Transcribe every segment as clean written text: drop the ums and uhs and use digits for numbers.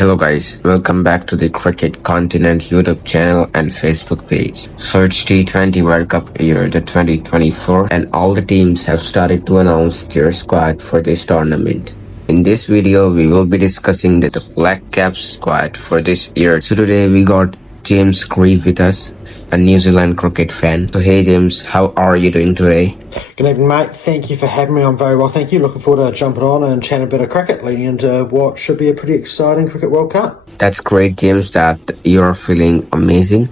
Hello guys, welcome back to the Cricket Continent YouTube channel and Facebook page. So it's T20 World Cup year, the 2024, and all the teams have started to announce their squad for this tournament. In this video, we will be discussing the Black Caps squad for this year. So today we got James Grieve with us, a New Zealand cricket fan. So hey James, how are you doing today? Good evening, mate. Thank you for having me. I'm very well, thank you. Looking forward to jumping on and chatting a bit of cricket leading into what should be a pretty exciting Cricket World Cup. That's great, James, that you're feeling amazing.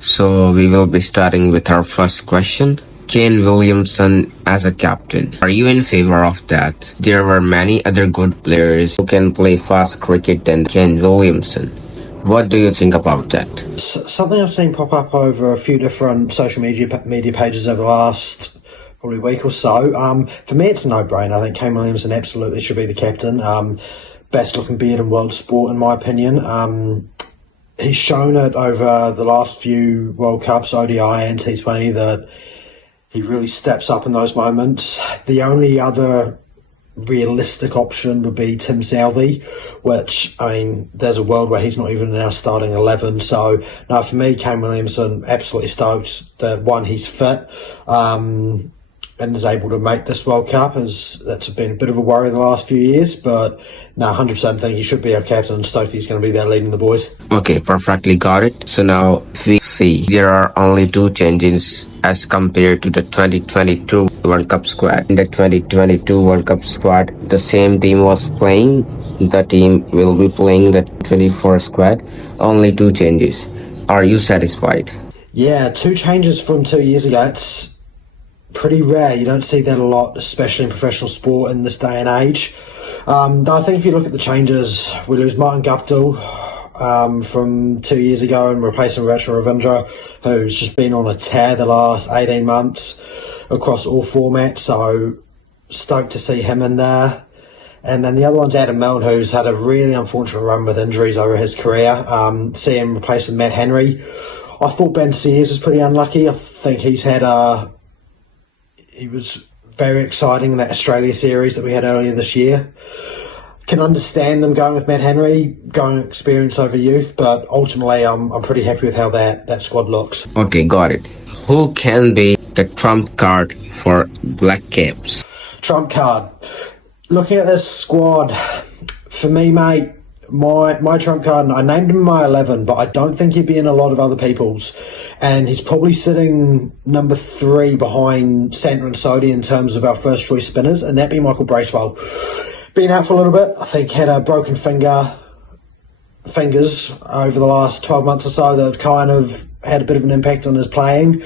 So we will be starting with our first question. Kane Williamson as a captain. Are you in favor of that? There were many other good players who can play fast cricket than Kane Williamson. What do you think about that? Something I've seen pop up over a few different social media pages over the last probably week or so. For me, it's a no-brainer. I think Kane Williamson absolutely should be the captain. Best looking beard in world sport, in my opinion. He's shown it over the last few World Cups, ODI and T20, that he really steps up in those moments. The only other realistic option would be Tim Southee, which, I mean, there's a world where he's not even in our starting 11. So, no, for me, Kane Williamson, absolutely stoked that, one, he's fit and is able to make this World Cup. That's been a bit of a worry the last few years, but no, 100% think he should be our captain, and stoked he's going to be there leading the boys. Okay, perfectly got it. So now we see there are only two changes as compared to the 2022 World Cup squad. In the 2022 World Cup squad, the same team was playing. The team will be playing the 24 squad. Only two changes. Are you satisfied? Yeah, two changes from 2 years ago. It's pretty rare. You don't see that a lot, especially in professional sport in this day and age. Though I think if you look at the changes, we lose Martin Guptill from 2 years ago and replacing Rachel Ravindra, who's just been on a tear the last 18 months across all formats. So stoked to see him in there. And then the other one's Adam Milne, who's had a really unfortunate run with injuries over his career. See him replaced with Matt Henry. I thought Ben Sears was pretty unlucky. I think he was very exciting in that Australia series that we had earlier this year. Can understand them going with Matt Henry, going experience over youth, but ultimately I'm pretty happy with how that squad looks. Okay, got it. Who can be the trump card for Black Caps? Trump card. Looking at this squad, for me, mate, my trump card, and I named him in my 11, but I don't think he'd be in a lot of other people's. And he's probably sitting number 3 behind Santner and Sodhi in terms of our first choice spinners, and that'd be Michael Bracewell. Been out for a little bit, I think had a broken fingers over the last 12 months or so that have kind of had a bit of an impact on his playing.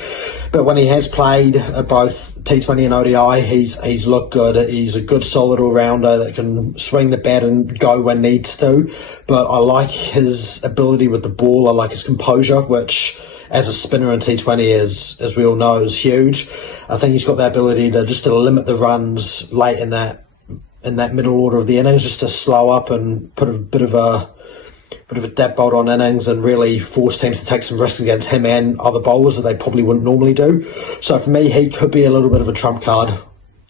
But when he has played at both T20 and ODI, he's looked good. He's a good solid all-rounder that can swing the bat and go when needs to. But I like his ability with the ball. I like his composure, which as a spinner in T20, as we all know, is huge. I think he's got the ability to limit the runs late in that middle order of the innings, just to slow up and put a bit of a deadbolt on innings and really force teams to take some risks against him and other bowlers that they probably wouldn't normally do. So for me, he could be a little bit of a trump card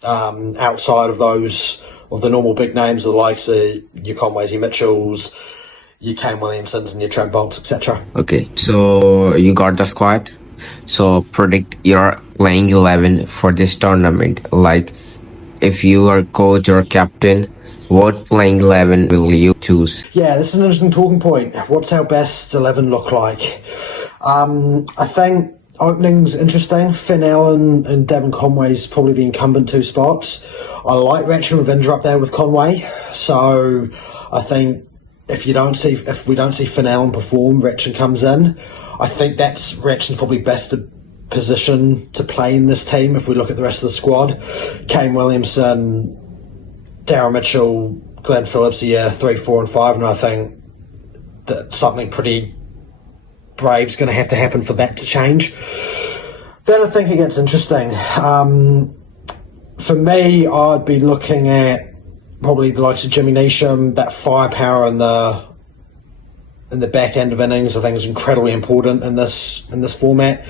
outside of the normal big names, the likes of your Conways, your Mitchells, your Kane Williamsons and your Trent Bolts, etc. Okay, so you got the squad. So predict your playing 11 for this tournament. Like, if you are coach or captain, what playing 11 will you choose? Yeah, this is an interesting talking point. What's our best 11 look like? I think opening's interesting. Finn Allen and Devon Conway's probably the incumbent 2 spots. I like Rachel Ravindra up there with Conway. So I think if we don't see Finn Allen perform, Rachel comes in. I think that's Rachel's probably best position to play in this team if we look at the rest of the squad. Kane Williamson, Darryl Mitchell, Glenn Phillips are 3, 4 and 5, and I think that something pretty brave is going to have to happen for that to change. Then I think it gets interesting. For me, I'd be looking at probably the likes of Jimmy Neesham. That firepower in the back end of innings I think is incredibly important in this format.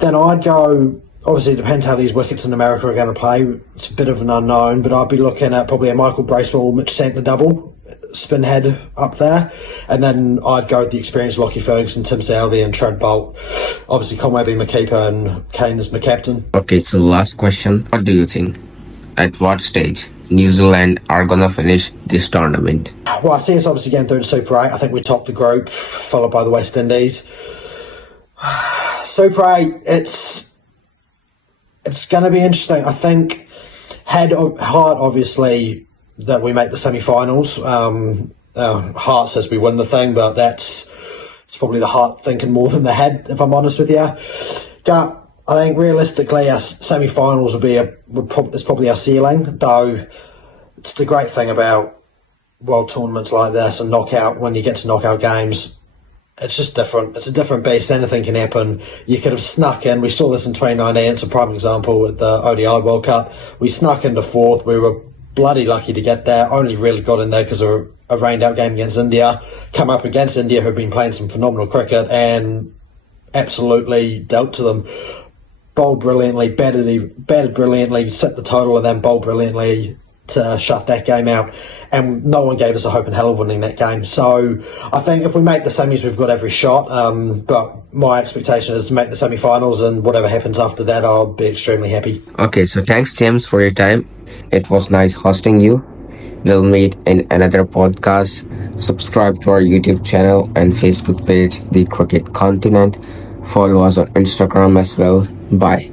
Then I'd go, obviously it depends how these wickets in America are going to play. It's a bit of an unknown, but I'd be looking at probably a Michael Bracewell, Mitch Santner double spin head up there. And then I'd go with the experienced Lockie Ferguson, Tim Southey and Trent Bolt. Obviously Conway being my keeper and Kane as my captain. Okay, so last question. What do you think? At what stage New Zealand are gonna finish this tournament? Well, I see us obviously getting through to Super 8. I think we top the group, followed by the West Indies. Super 8, it's going to be interesting. I think heart, obviously, that we make the semi-finals. Heart says we win the thing, but it's probably the heart thinking more than the head, if I'm honest with you. But I think realistically, our semi-finals is probably our ceiling. Though it's the great thing about world tournaments like this and knockout, when you get to knockout games, it's just different. It's a different beast. Anything can happen. You could have snuck in. We saw this in 2019. It's a prime example with the ODI World Cup. We snuck into fourth. We were bloody lucky to get there. Only really got in there because of a rained-out game against India. Come up against India, who've been playing some phenomenal cricket, and absolutely dealt to them. Bowled brilliantly, batted brilliantly, set the total, and then bowled brilliantly to shut that game out, and no one gave us a hope in hell of winning that game. So I think if we make the semis, we've got every shot, but my expectation is to make the semi-finals, and whatever happens after that, I'll be extremely happy. Okay, so thanks James for your time. It was nice hosting you. We'll meet in another podcast. Subscribe to our YouTube channel and Facebook page, The Cricket Continent. Follow us on Instagram as well. Bye.